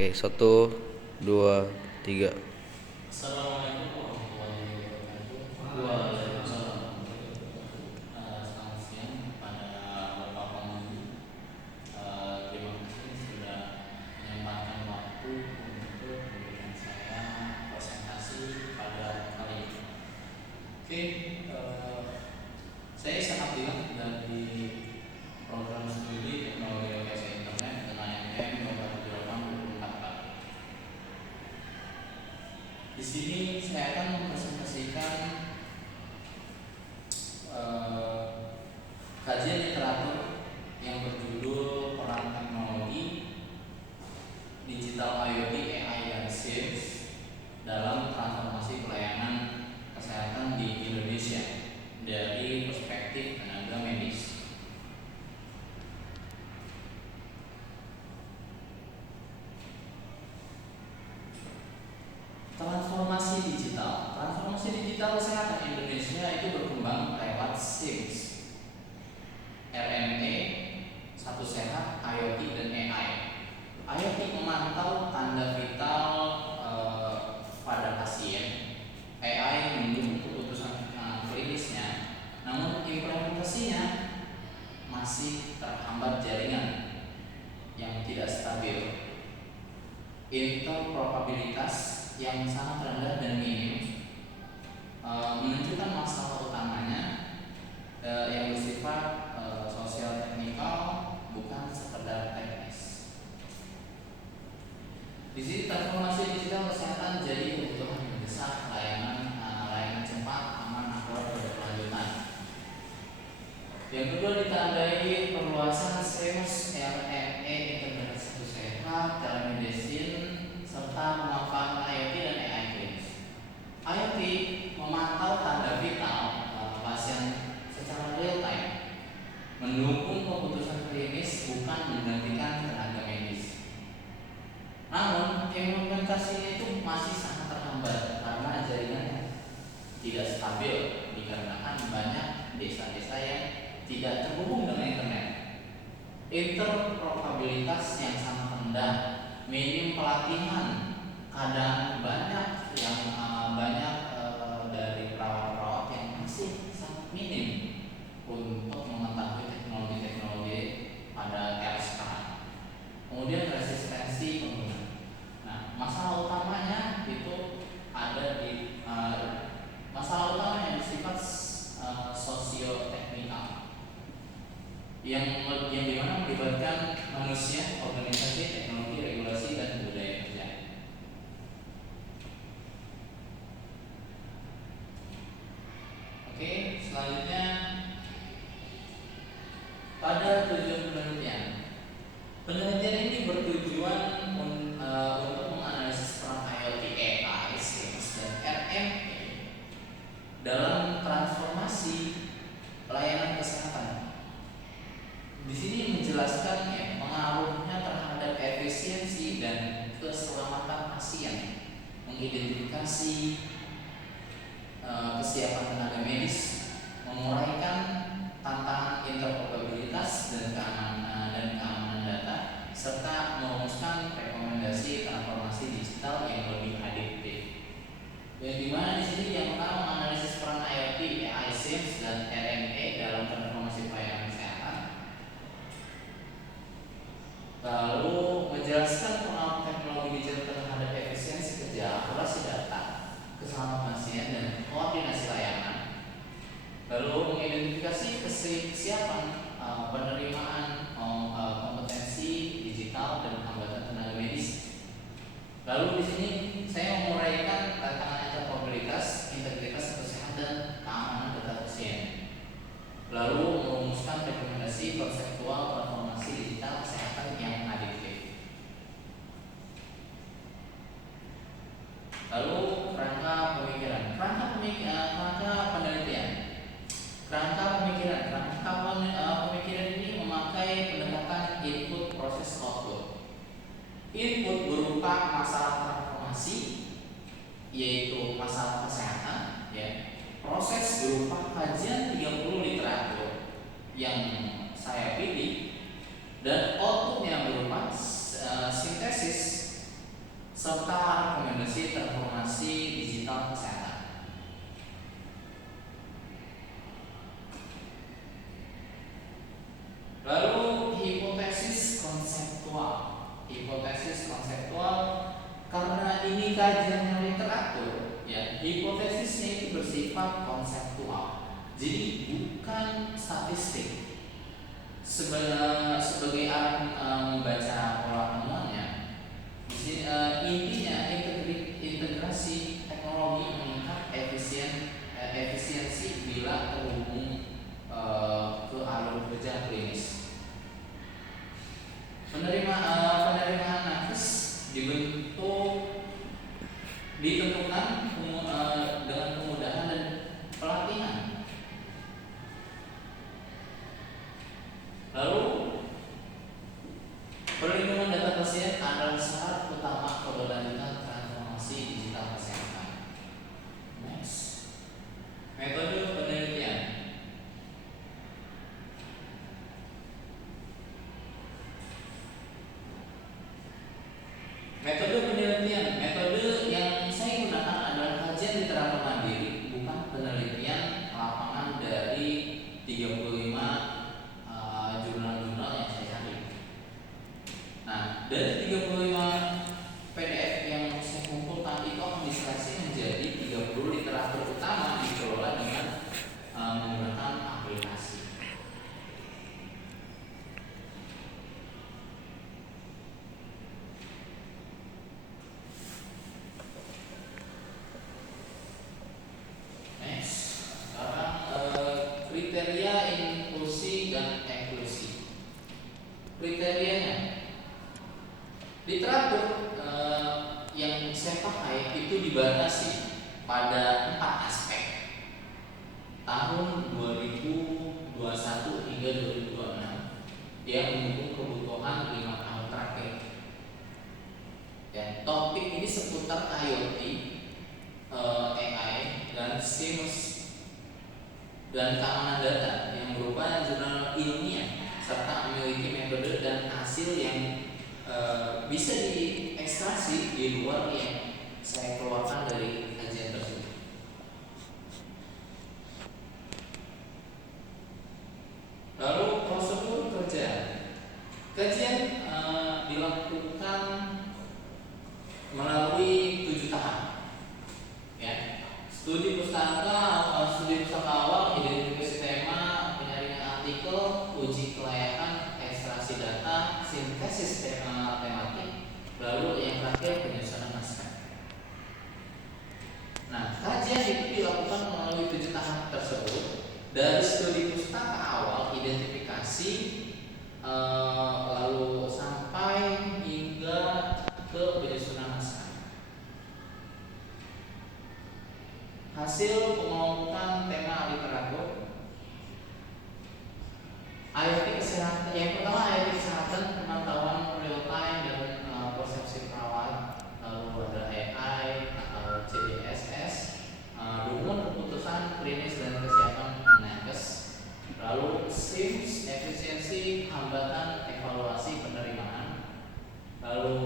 Oke, satu, dua, tiga. Assalamualaikum warahmatullahi wabarakatuh. Waalaikumsalam. Selamat siang kepada Bapak Pengemudi. Terima kasih sudah menyempatkan waktu untuk memberikan saya presentasi pada kali ini. Oke, saya Sangat Dilan dari program studi teknologi lokasi internet dengan NPM 278 Di sini saya akan mempresentasikan kajian literatur yang berjudul Peran Teknologi Digital IoT AI dan SIMS dalam transformasi pelayanan kesehatan di Indonesia dari perspektif tenaga medis. Transformasi digital kesehatan Indonesia itu berkembang lewat SIMS, RME, Satu Sehat, IoT dan AI. IoT memantau tanda vital pada pasien. AI mendukung keputusan klinisnya, namun implementasinya masih terhambat jaringan yang tidak stabil. Interoperabilitas yang sangat rendah dan minim menunjukkan masalah utamanya yang bersifat sosial teknikal, bukan sekedar teknis. Di sini transformasi digital kesehatan jadi kebutuhan mendesak layanan cepat, aman, akurat, berkelanjutan. Yang kedua ditandai perluasan SIMS, RME, integrasi Satu Sehat, telemedicine, serta pemanfaatan IoT dan AI klinis. IoT memantau tanda vital pasien secara real time, mendukung keputusan klinis, bukan menggantikan tenaga medis. Namun implementasinya itu masih sangat terhambat karena jaringannya tidak stabil dikarenakan banyak desa-desa yang tidak terhubung dengan internet. Interoperabilitas yang sangat rendah, minim pelatihan, kadang banyak dari perawat-perawat yang masih sangat minim untuk mengetahui teknologi-teknologi pada era sekarang. Kemudian resistensi pengguna. Nah, masalah utamanya itu ada di masalah utama yang bersifat sosio-teknikal yang dimana melibatkan manusia, organisasi, teknologi, regulasi, dan budaya kerja. Oke, selanjutnya pada tujuan penelitian. Penelitian ini bertujuan untuk menganalisis peran IoT, AI, SIMS, dan RME dalam transformasi pelayanan kesehatan. Di sini menjelaskan pengaruhnya terhadap efisiensi dan keselamatan pasien, mengidentifikasi kesiapan tenaga medis, menguraikan tantangan interoperabilitas dan keamanan data, serta merumuskan rekomendasi transformasi digital yang lebih adaptif. Yang dimana di sini yang pertama menganalisis peran IoT, AI, SIMS, dan RME dalam transformasi pelayanan kesehatan. Lalu menjelaskan pengaruh teknologi digital terhadap efisiensi kerja, akurasi data, keselamatan pasien, dan koordinasi layanan. Lalu mengidentifikasi kesiapan penerimaan kompetensi digital dan hambatan tenaga medis. Lalu di sini saya menguraikan tantangan interoperabilitas, integritas kesehatan, keamanan data pasien. Lalu merumuskan rekomendasi konseptual transformasi digital kesehatan yang adaptif. Lalu kerangka pemikiran, kerangka penelitian. Kerangka pemikiran ini memakai pendekatan input proses output. Input berupa masalah transformasi, yaitu masalah kesehatan, Proses berupa kajian 30 literatur yang saya pilih, dan outputnya berupa sintesis serta rekomendasi transformasi digital kesehatan. Lalu hipotesis konseptual. Hipotesis konseptual karena ini kajian yang literatur, ya, hipotesisnya itu bersifat konseptual. Jadi bukan statistik. Sebagai alat membaca pola temuannya, intinya integrasi teknologi meningkat efisiensi bila terhubung ke alur kerja klinis. Penerimaan nakes ditentukan dengan kemudahan dan pelatihan. Lalu perlindungan data pasien adalah syarat utama keberlanjutan transformasi digital kesehatan. Next, metode penelitian. Metode yang saya gunakan adalah kajian literatur mandiri, bukan penelitian lapangan dari 35 jurnal-jurnal yang saya cari. Nah, dari 35 PDF yang saya kumpulkan itu akan diseleksi menjadi 30 literatur utama dikelola dengan menggunakan aplikasi. Kriteria inklusi dan eksklusi. Kriterianya, literatur yang saya pakai itu dibatasi pada 4 aspek. Tahun 2021 hingga 2026 dia mendukung kebutuhan 5 tahun terakhir. Ya, topik ini seputar IoT, AI, dan SIMS dan keamanan data yang merupakan jurnal ilmiah serta memiliki metode dan hasil yang bisa diekstraksi di luar yang saya keluarkan dari kajian tersebut. Lalu prosedur kerja. Kajian dilakukan melalui 7 tahap. Ya. Studi pustaka awal, identifikasi tema, penyaringan artikel, uji kelayakan, ekstraksi data, sintesis tematik, lalu yang terakhir penyusunan naskah. Nah, kajian itu dilakukan melalui 7 tahap tersebut, dari studi pustaka awal, identifikasi, lalu sampai hingga ke penyusunan naskah. Hasil pengembangan tema literatur. IoT kesehatan. Yang pertama IoT kesehatan, pemantauan real time dan persepsi perawat. Lalu ada AI atau CDSS, dukungan keputusan klinis dan kesehatan nakes. Lalu SIMS, efisiensi hambatan evaluasi penerimaan. Lalu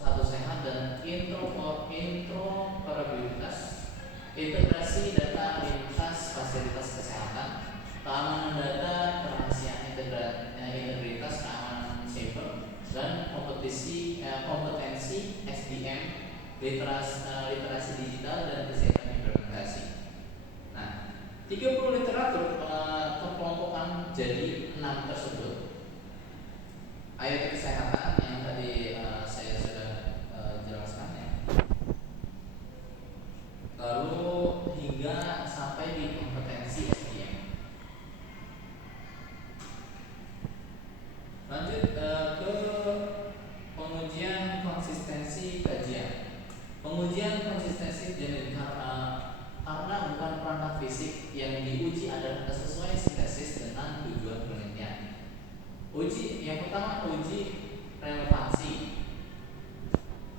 satu sehat dan interoperabilitas. Integrasi data lintas fasilitas kesehatan, keamanan data, kerahasiaan integritas, keamanan siber, dan kompetensi SDM, literasi digital dan kesehatan implementasi. Nah, 30 literatur terkelompokkan jadi 6 tersebut. IoT kesehatan yang tadi saya sudah jelaskan, ya. Lalu hingga sampai di kompetensi SDM. Lanjut ke pengujian konsistensi kajian. Pengujian konsistensi jadi karena bukan perangkat fisik yang diuji adalah sesuai sintesis dengan tujuan penelitian. Yang pertama uji relevansi.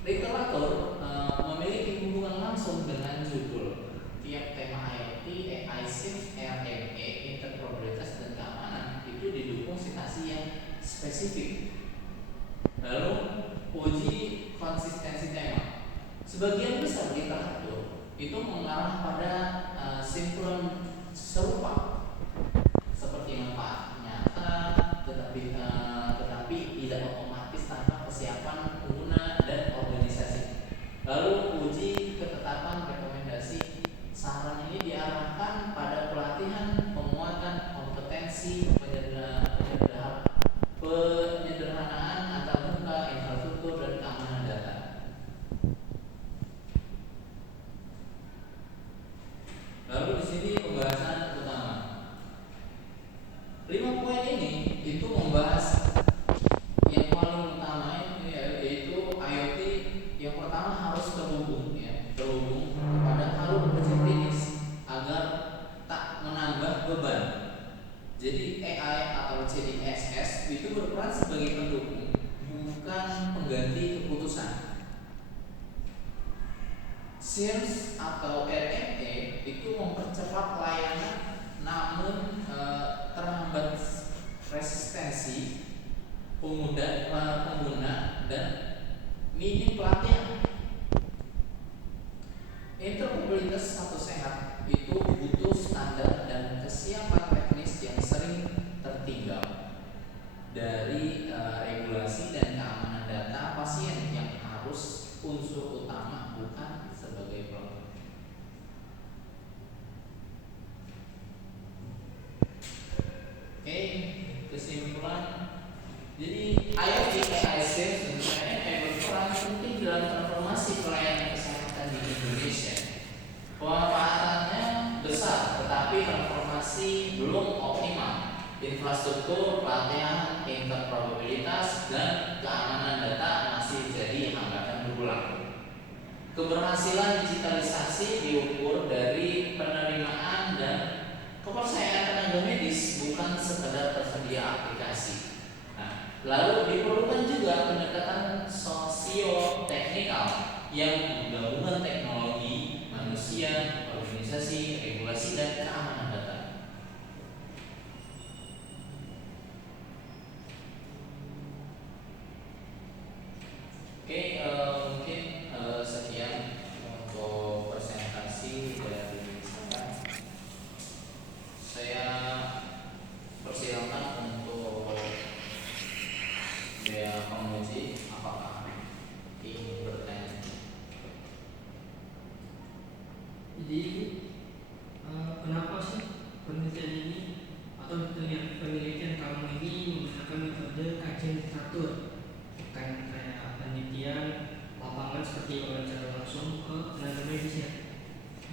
Literatur memiliki hubungan langsung dengan judul. Tiap tema IoT, AI, SIMS, RME, interoperabilitas dan keamanan itu didukung citasi yang spesifik. Lalu uji konsistensi tema. Sebagian besar literatur itu mengarah pada simpulan serupa seperti manfaat nyata, tetapi tidak otomatis tanpa kesiapan pengguna dan organisasi. Lalu uji ketetapan rekomendasi saran ini diarahkan pada pelatihan penguatan kompetensi penyederhanaan antarmuka, infrastruktur dan keamanan data. Lalu di sini pembahasan utama. 5 poin ini itu membahas yang paling utama yaitu IoT. Yang pertama harus terhubung kepada alur bersejenis agar tak menambah beban. Jadi AI atau CDSS itu berperan sebagai pendukung, bukan pengganti keputusan. SIRS atau RMA itu mempercepat layanan namun terhambat resistensi pengguna dan minim pelatihan. Interoperabilitas satu sehat itu butuh standar dan kesiapan teknis yang sering tertinggal dari regulasi dan keamanan data pasien yang harus unsur utama bukan sebagai pelengkap. Oke, kesimpulan. Jadi IoT AIC sebenarnya berperan penting dalam transformasi pelayanan kesehatan di Indonesia. Pemanfaatannya besar, tetapi transformasi belum optimal. Infrastruktur, pelatihan, interoperabilitas, dan keamanan data masih jadi hambatan berulang. Keberhasilan digitalisasi diukur dari penerimaan dan kepercayaan tenaga medis, bukan sekedar tersedia aplikasi. Lalu diperlukan juga pendekatan sosio-teknikal yang menggabungkan teknologi, manusia, organisasi, regulasi, dan keamanan data. Oke, mungkin sekian untuk presentasi dari saya. Saya persilakan untuk Dea penguji, apakah ingin bertanya? Jadi kenapa sih penelitian ini atau penelitian kamu ini menggunakan metode kajian literatur, bukan kayak penelitian lapangan seperti wawancara langsung ke tenaga medis ya?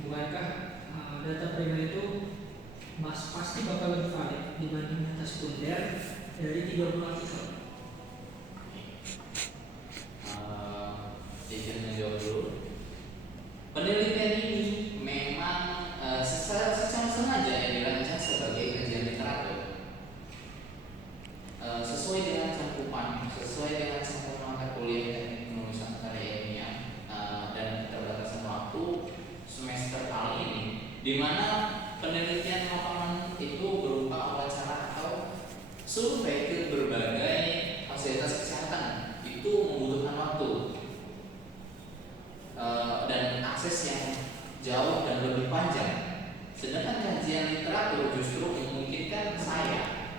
Bukankah data primer itu pasti bakal lebih valid dibanding data sekunder dari 30 artikel? Izin menjawab dulu. Penelitian ini memang secara sengaja dirancang sebagai kajian literatur, sesuai dengan cakupan mata kuliah teknik penulisan karya ilmiah dan keterbatasan waktu semester kali ini, di mana penelitian lapangan itu berupa wawancara atau survei ke berbagai fasilitas kesehatan. Itu membutuhkan waktu dan akses yang jauh dan lebih panjang. Sedangkan kajian literatur justru memungkinkan saya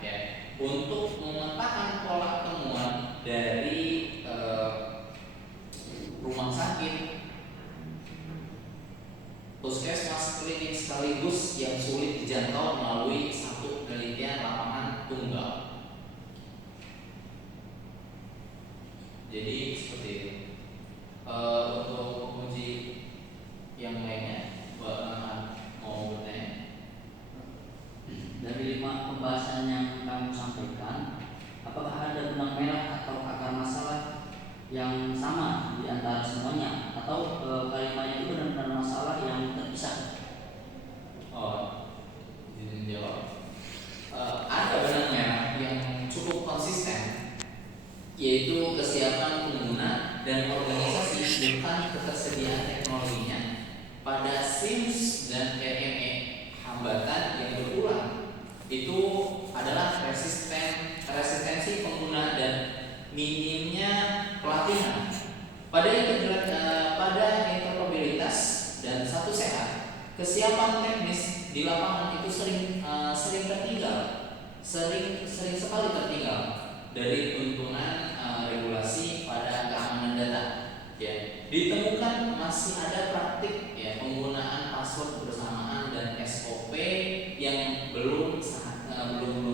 untuk memetakan pola temuan dari rumah sakit, puskesmas, klinik sekaligus yang sulit dijangkau melalui satu penelitian lapangan tunggal. Jadi seperti itu. Untuk penguji yang lainnya, mau bertanya? Dari 5 pembahasan yang kamu sampaikan, apakah ada benang merah atau akar masalah yang sama di antara semuanya, atau kalimatnya itu benar-benar masalah yang terpisah? Izin jawab. Ada benang merah yang cukup konsisten, yaitu kesiapan pengguna dan organisasi, bukan ketersediaan teknologinya. Pada SIMS dan RME, hambatan yang berulang itu adalah resistensi pengguna dan minimnya pelatihan. Pada dan satu sehat, kesiapan teknis di lapangan itu sering tertinggal, sering sekali tertinggal dari tuntunan regulasi pada keamanan data. Ya, ditemukan masih ada praktik ya penggunaan password bersamaan dan SOP yang belum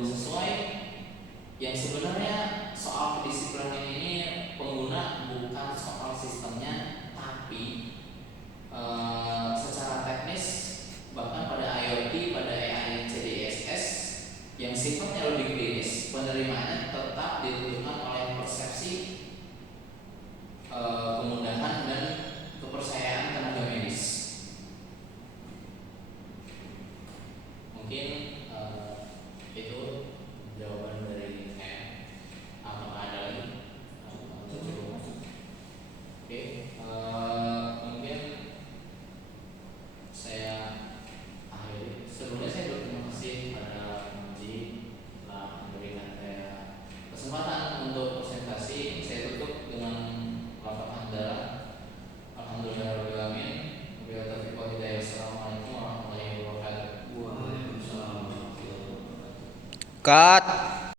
sesuai, yang sebenarnya soal kedisiplinan ini pengguna bukan soal sistemnya, tapi secara teknis bahkan pada IoT, pada AI CDSS yang sifatnya lebih klinis, penerimaannya tetap ditentukan oleh persepsi kemudahan dan kepercayaan tenaga medis. Mungkin itu jawaban dari saya. Apakah ada lagi? Oke, mungkin saya akhiri. Sebelumnya saya berterima kasih pada Muji telah memberikan saya kesempatan untuk presentasi. Saya tutup dengan lafaz hamdalah. Alhamdulillahirobbilalamin. Wabillahi taufiq wal hidayah. Assalamualaikum warahmatullahi wabarakatuh. Waalaikumsalam warahmatullahi wabarakatuh. Cut.